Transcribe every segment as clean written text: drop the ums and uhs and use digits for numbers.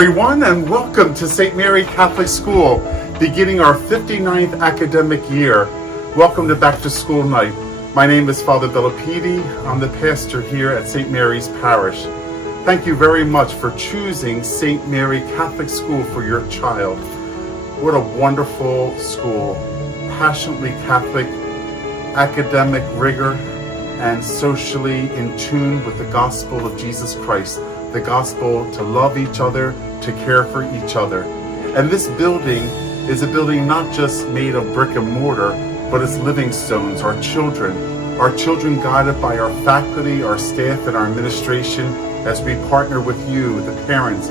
everyone, and welcome to St. Mary Catholic School, beginning our 59th academic year. Welcome to Back to School Night. My name is Father Bellapidi. I'm the pastor here at St. Mary's Parish. Thank you very much for choosing St. Mary Catholic School for your child. What a wonderful school. Passionately Catholic, academic rigor, and socially in tune with the gospel of Jesus Christ. The gospel to love each other, to care for each other. And this building is a building not just made of brick and mortar, but it's living stones, our children guided by our faculty, our staff, and our administration as we partner with you, the parents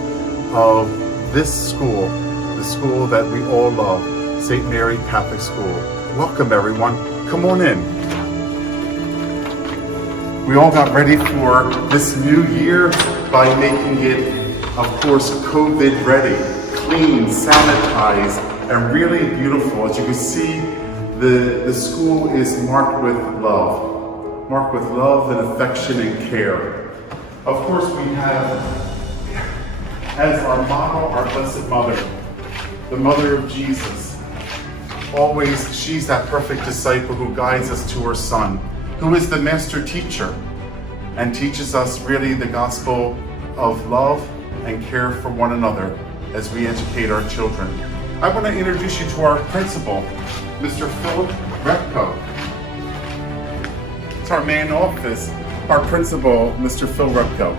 of this school, the school that we all love, St. Mary Catholic School. Welcome everyone, come on in. We all got ready for this new year by making it, of course, COVID ready, clean, sanitized, and really beautiful. As you can see, the school is marked with love and affection and care. Of course, we have as our model our Blessed Mother, the Mother of Jesus. Always, she's that perfect disciple who guides us to her Son, who is the master teacher and teaches us really the gospel of love and care for one another as we educate our children. I want to introduce you to our principal, Mr. Phil Repko. It's our main office, our principal, Mr. Phil Repko.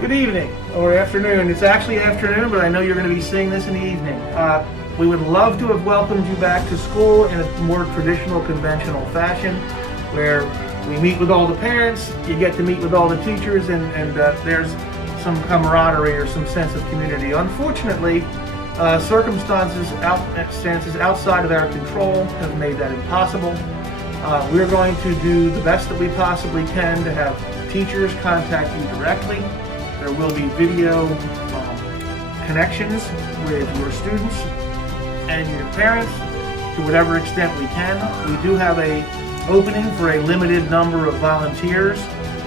Good evening, or afternoon. It's actually afternoon, but I know you're going to be seeing this in the evening. We would love to have welcomed you back to school in a more traditional, conventional fashion, where we meet with all the parents, you get to meet with all the teachers, and there's some camaraderie or some sense of community. Unfortunately, circumstances outside of our control have made that impossible. We're going to do the best that we possibly can to have teachers contact you directly. There will be video connections with your students and your parents to whatever extent we can. We do have a opening for a limited number of volunteers.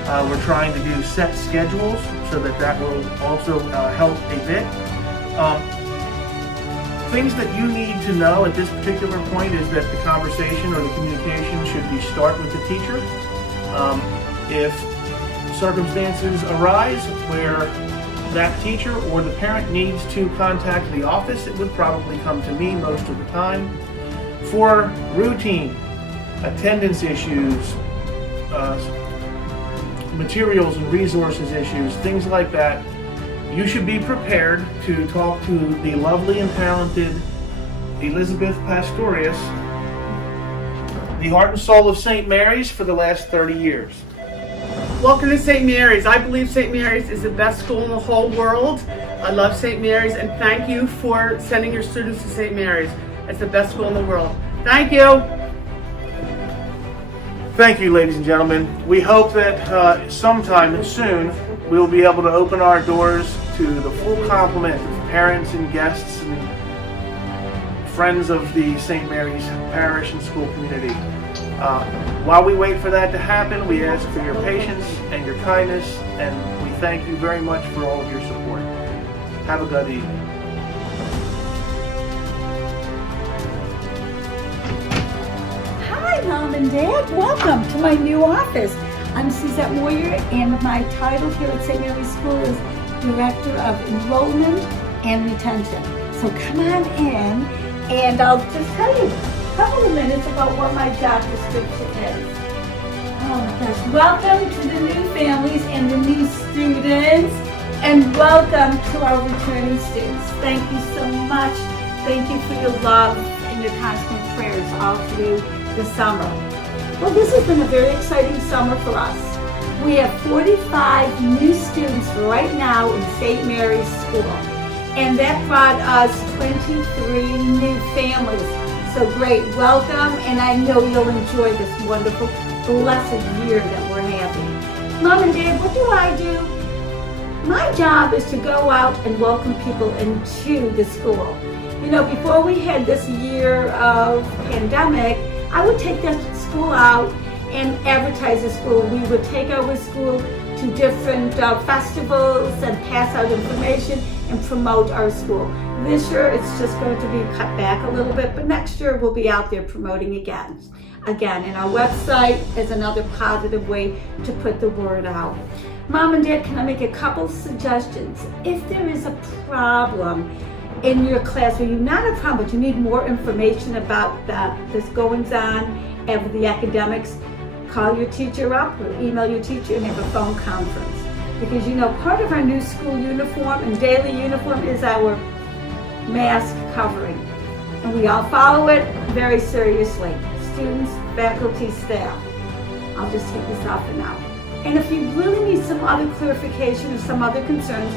We're trying to do set schedules so that will also help a bit. Things that you need to know at this particular point is that the conversation or the communication should start with the teacher. If circumstances arise where that teacher or the parent needs to contact the office, it would probably come to me most of the time. For routine, attendance issues, materials and resources issues, things like that, you should be prepared to talk to the lovely and talented Elizabeth Pastorius, the heart and soul of St. Mary's for the last 30 years. Welcome to St. Mary's. I believe St. Mary's is the best school in the whole world. I love St. Mary's, and thank you for sending your students to St. Mary's. It's the best school in the world. Thank you. Thank you, ladies and gentlemen. We hope that sometime soon we'll be able to open our doors to the full complement of parents and guests and friends of the St. Mary's Parish and school community. While we wait for that to happen, we ask for your patience and your kindness, and we thank you very much for all of your support. Have a good evening. Hi, Mom and Dad. Welcome to my new office. I'm Suzette Moyer, and my title here at St. Mary's School is Director of Enrollment and Retention. So come on in, and I'll just tell you a couple of minutes about what my job description is. Oh my gosh. Welcome to the new families and the new students, and welcome to our returning students. Thank you so much. Thank you for your love and your constant prayers all through the summer. Well, this has been a very exciting summer for us. We have 45 new students right now in St. Mary's School, and that brought us 23 new families. So great, welcome, and I know you'll enjoy this wonderful, blessed year that we're having. Mom and Dad, what do I do? My job is to go out and welcome people into the school. You know, before we had this year of pandemic, I would take the school out and advertise the school. We would take our school to different festivals and pass out information and promote our school. This year it's just going to be cut back a little bit, but next year we'll be out there promoting again. And our website is another positive way to put the word out. Mom and Dad, can I make a couple suggestions? If there is a problem in your class, or you're not a problem, but you need more information about this goings on of the academics, call your teacher up or email your teacher and have a phone conference. Because part of our new school uniform and daily uniform is our mask covering. And we all follow it very seriously. Students, faculty, staff. I'll just take this off for now. And if you really need some other clarification or some other concerns,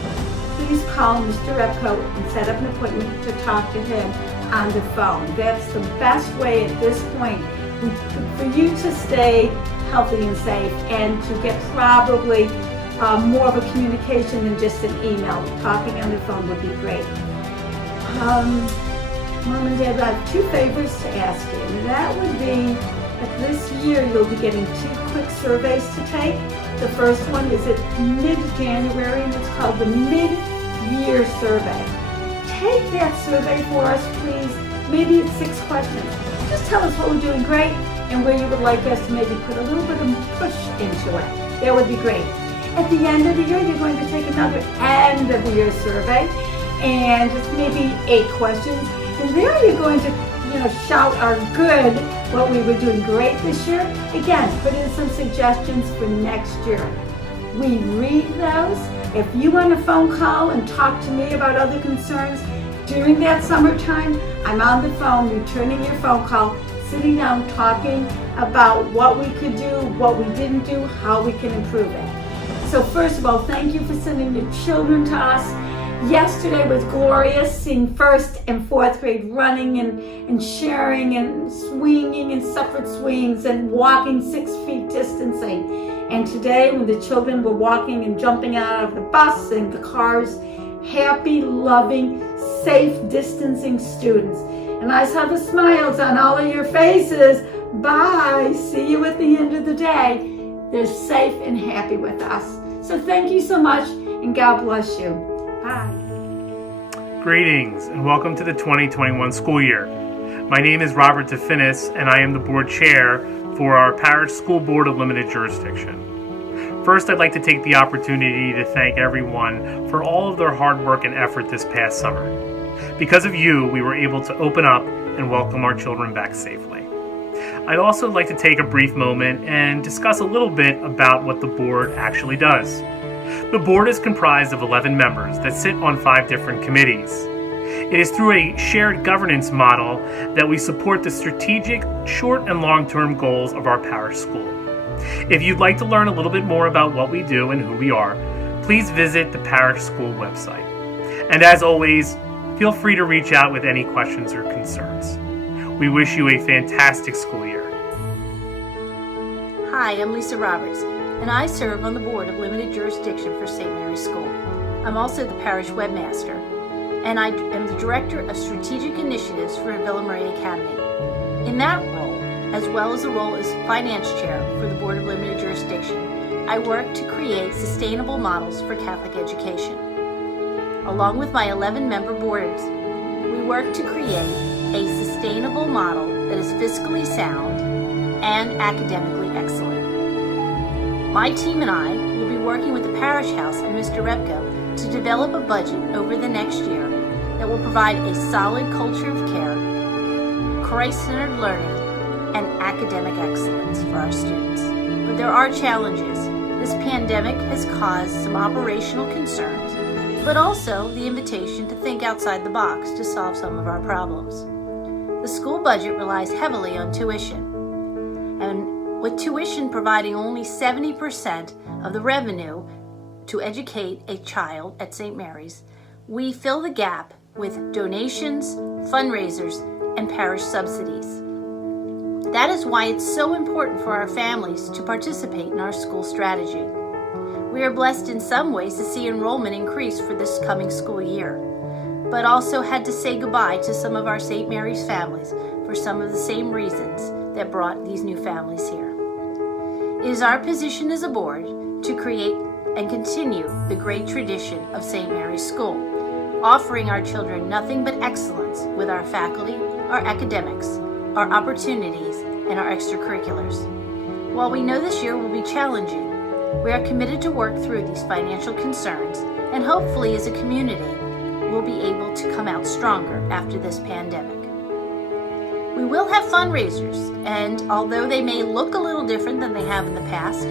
please call Mr. Repko and set up an appointment to talk to him on the phone. That's the best way at this point for you to stay healthy and safe and to get probably more of a communication than just an email. Talking on the phone would be great. Mom and Dad, I have two favors to ask you, and that would be that this year you'll be getting 2 quick surveys to take. The first one is at mid-January, and it's called the Mid-Year Survey. Take that survey for us, please. Maybe it's 6 questions. Just tell us what we're doing great and where you would like us to maybe put a little bit of push into it. That would be great. At the end of the year, you're going to take another end-of-the-year survey, and just maybe 8 questions. And there you're going to, shout our good, what we were doing great this year. Again, put in some suggestions for next year. We read those. If you want a phone call and talk to me about other concerns during that summertime, I'm on the phone, returning your phone call, sitting down, talking about what we could do, what we didn't do, how we can improve it. So first of all, thank you for sending your children to us. Yesterday was glorious, seeing 1st and 4th grade running and sharing and swinging in separate swings and walking 6 feet distancing. And today when the children were walking and jumping out of the bus and the cars, happy, loving, safe distancing students. And I saw the smiles on all of your faces. Bye, see you at the end of the day. They're safe and happy with us. So thank you so much and God bless you. Bye. Greetings and welcome to the 2021 school year. My name is Robert DeFinis and I am the board chair for our Parish School Board of Limited Jurisdiction. First, I'd like to take the opportunity to thank everyone for all of their hard work and effort this past summer. Because of you, we were able to open up and welcome our children back safely. I'd also like to take a brief moment and discuss a little bit about what the board actually does. The board is comprised of 11 members that sit on 5 different committees. It is through a shared governance model that we support the strategic, short and long-term goals of our parish school. If you'd like to learn a little bit more about what we do and who we are, please visit the parish school website. And as always, feel free to reach out with any questions or concerns. We wish you a fantastic school year. Hi, I'm Lisa Roberts, and I serve on the Board of Limited Jurisdiction for St. Mary's School. I'm also the Parish Webmaster, and I am the Director of Strategic Initiatives for Villa Maria Academy. In that role, as well as the role as Finance Chair for the Board of Limited Jurisdiction, I work to create sustainable models for Catholic education. Along with my 11-member boards, we work to create a sustainable model that is fiscally sound and academically excellent. My team and I will be working with the Parish House and Mr. Repko to develop a budget over the next year that will provide a solid culture of care, Christ-centered learning, and academic excellence for our students. But there are challenges. This pandemic has caused some operational concerns, but also the invitation to think outside the box to solve some of our problems. The school budget relies heavily on tuition, and with tuition providing only 70% of the revenue to educate a child at St. Mary's, we fill the gap with donations, fundraisers, and parish subsidies. That is why it's so important for our families to participate in our school strategy. We are blessed in some ways to see enrollment increase for this coming school year, but also had to say goodbye to some of our St. Mary's families for some of the same reasons that brought these new families here. It is our position as a board to create and continue the great tradition of St. Mary's School, offering our children nothing but excellence with our faculty, our academics, our opportunities, and our extracurriculars. While we know this year will be challenging, we are committed to work through these financial concerns, and hopefully as a community, we'll be able to come out stronger after this pandemic. We will have fundraisers, and although they may look a little different than they have in the past,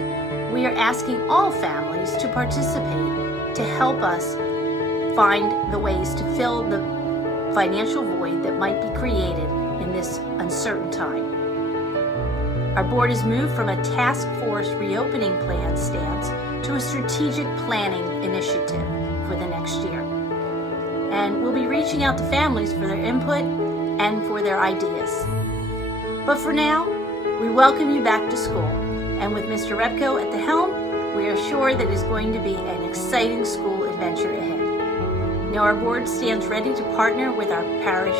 we are asking all families to participate to help us find the ways to fill the financial void that might be created in this uncertain time. Our board has moved from a task force reopening plan stance to a strategic planning initiative for the next year. And we'll be reaching out to families for their input and for their ideas. But for now, we welcome you back to school. And with Mr. Repko at the helm, we are sure that it's going to be an exciting school adventure ahead. Now our board stands ready to partner with our parish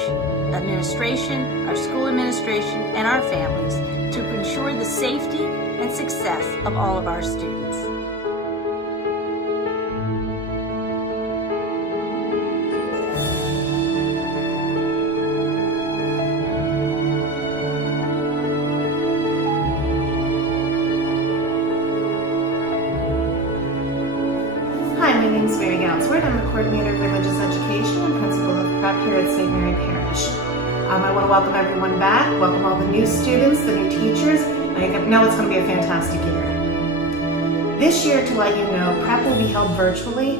administration, our school administration, and our families to ensure the safety and success of all of our students. Hi, my name is Mary Gounsworth. I'm the Coordinator of Religious Education and Principal of Prep here at St. Mary Parish. I want to welcome everyone back, welcome all the new students, the new teachers. I know it's going to be a fantastic year. This year, to let you know, Prep will be held virtually.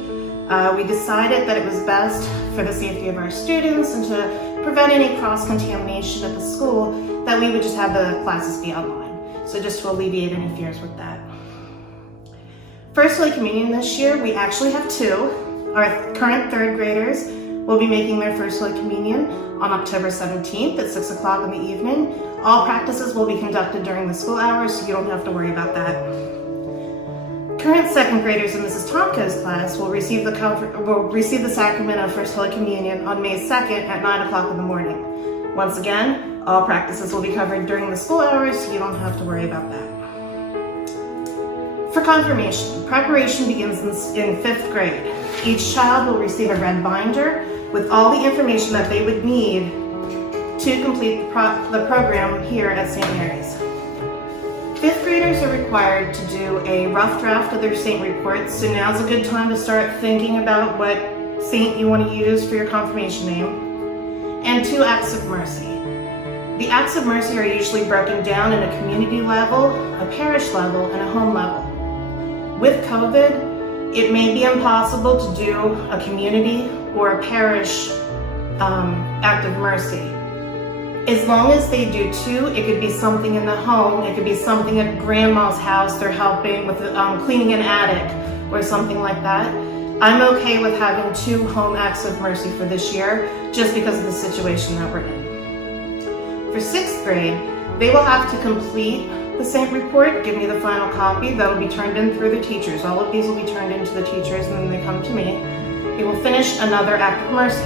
We decided that it was best for the safety of our students and to prevent any cross-contamination at the school that we would just have the classes be online. So just to alleviate any fears with that. First Holy Communion this year, we actually have two. Our current third graders will be making their First Holy Communion on October 17th at 6 o'clock in the evening. All practices will be conducted during the school hours, so you don't have to worry about that. Current second graders in Mrs. Tomko's class will receive the sacrament of First Holy Communion on May 2nd at 9 o'clock in the morning. Once again, all practices will be covered during the school hours, so you don't have to worry about that. For confirmation, preparation begins in 5th grade. Each child will receive a red binder with all the information that they would need to complete the program here at St. Mary's. 5th graders are required to do a rough draft of their saint reports, so now's a good time to start thinking about what saint you want to use for your confirmation name. And 2 acts of mercy. The acts of mercy are usually broken down in a community level, a parish level, and a home level. With COVID, it may be impossible to do a community or a parish act of mercy. As long as they do 2, it could be something in the home, it could be something at grandma's house, they're helping with cleaning an attic or something like that. I'm okay with having 2 home acts of mercy for this year, just because of the situation that we're in. For 6th grade, they will have to complete the saint report, give me the final copy, that'll be turned in through the teachers. All of these will be turned into the teachers and then they come to me. They will finish another act of mercy.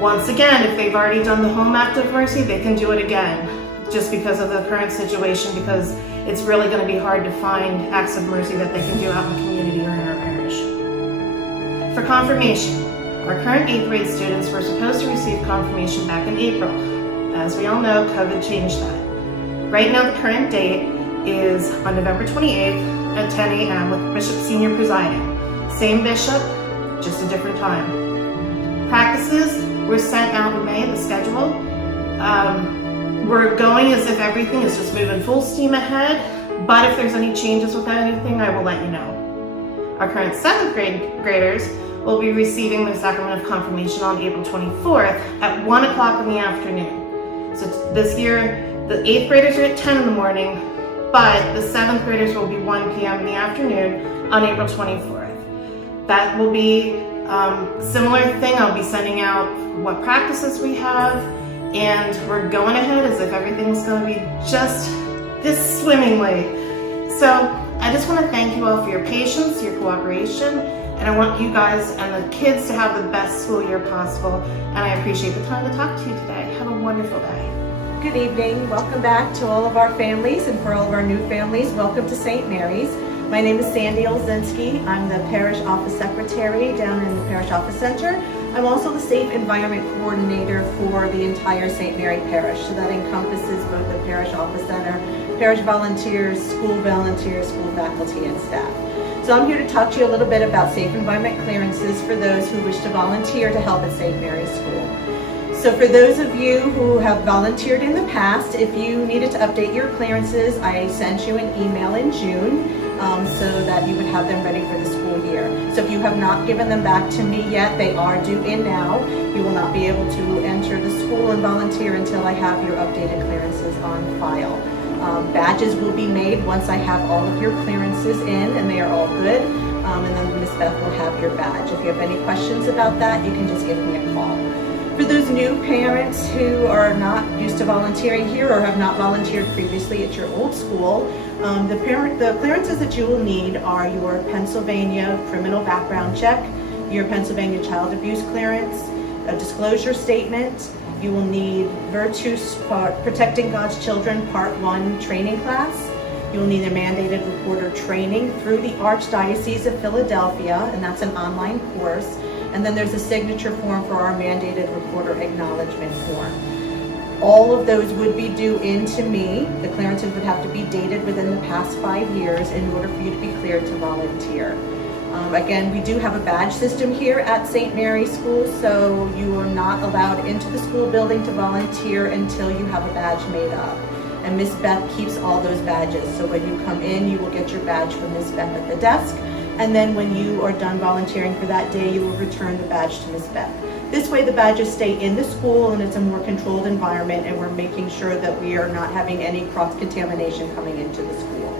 Once again, if they've already done the home act of mercy, they can do it again, just because of the current situation, because it's really going to be hard to find acts of mercy that they can do out in the community or in our parish. For confirmation, our current 8th grade students were supposed to receive confirmation back in April. As we all know, COVID changed that. Right now, the current date is on November 28th at 10 a.m. with Bishop Senior presiding. Same bishop, just a different time. Practices were sent out in May, the schedule. We're going as if everything is just moving full steam ahead, but if there's any changes with anything, I will let you know. Our current 7th graders will be receiving their sacrament of confirmation on April 24th at 1 o'clock in the afternoon. So this year, the 8th graders are at 10 in the morning, but the 7th graders will be 1 p.m. in the afternoon on April 24th. That will be a similar thing. I'll be sending out what practices we have, and we're going ahead as if everything's going to be just this swimmingly. So I just want to thank you all for your patience, your cooperation, and I want you guys and the kids to have the best school year possible, and I appreciate the time to talk to you today. Have a wonderful day. Good evening. Welcome back to all of our families, and for all of our new families, welcome to St. Mary's. My name is Sandy Olzinski. I'm the Parish Office Secretary down in the Parish Office Center. I'm also the Safe Environment Coordinator for the entire St. Mary Parish. So that encompasses both the Parish Office Center, parish volunteers, school faculty, and staff. So I'm here to talk to you a little bit about safe environment clearances for those who wish to volunteer to help at St. Mary's School. So for those of you who have volunteered in the past, if you needed to update your clearances, I sent you an email in June so that you would have them ready for the school year. So if you have not given them back to me yet, they are due in now. You will not be able to enter the school and volunteer until I have your updated clearances on file. Badges will be made once I have all of your clearances in and they are all good. And then Ms. Beth will have your badge. If you have any questions about that, you can just give me a call. For those new parents who are not used to volunteering here or have not volunteered previously at your old school, the clearances that you will need are your Pennsylvania criminal background check, your Pennsylvania child abuse clearance, a disclosure statement. You will need Virtus Protecting God's Children Part 1 training class. You will need a mandated reporter training through the Archdiocese of Philadelphia, and that's an online course. And then there's a signature form for our mandated reporter acknowledgement form. All of those would be due in to me. The clearances would have to be dated within the past 5 years in order for you to be cleared to volunteer. Again, we do have a badge system here at St. Mary's School, so you are not allowed into the school building to volunteer until you have a badge made up. And Miss Beth keeps all those badges. So when you come in, you will get your badge from Miss Beth at the desk. And then when you are done volunteering for that day, you will return the badge to Ms. Beth. This way the badges stay in the school and it's a more controlled environment, and we're making sure that we are not having any cross-contamination coming into the school.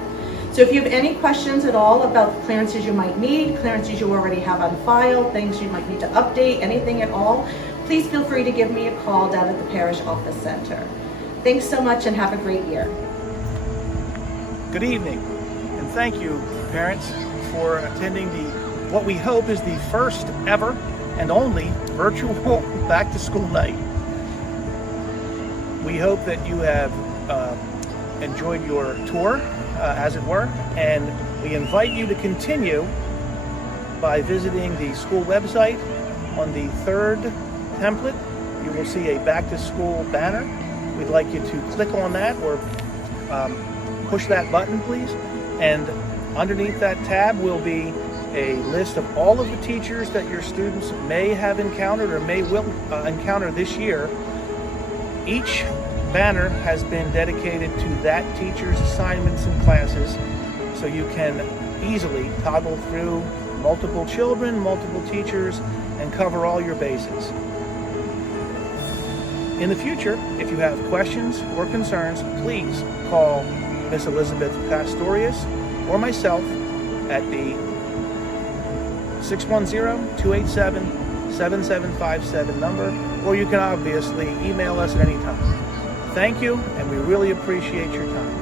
So if you have any questions at all about the clearances you might need, clearances you already have on file, things you might need to update, anything at all, please feel free to give me a call down at the Parish Office Center. Thanks so much and have a great year. Good evening, and thank you, parents, for attending what we hope is the first ever and only virtual back to school night. We hope that you have enjoyed your tour, as it were, and we invite you to continue by visiting the school website. On the third template, you will see a back to school banner. We'd like you to click on that or push that button, please, and underneath that tab will be a list of all of the teachers that your students may have encountered or will encounter this year. Each banner has been dedicated to that teacher's assignments and classes, so you can easily toggle through multiple children, multiple teachers, and cover all your bases. In the future, if you have questions or concerns, please call Miss Elizabeth Pastorius or myself at the 610-287-7757 number, or you can obviously email us at any time. Thank you, and we really appreciate your time.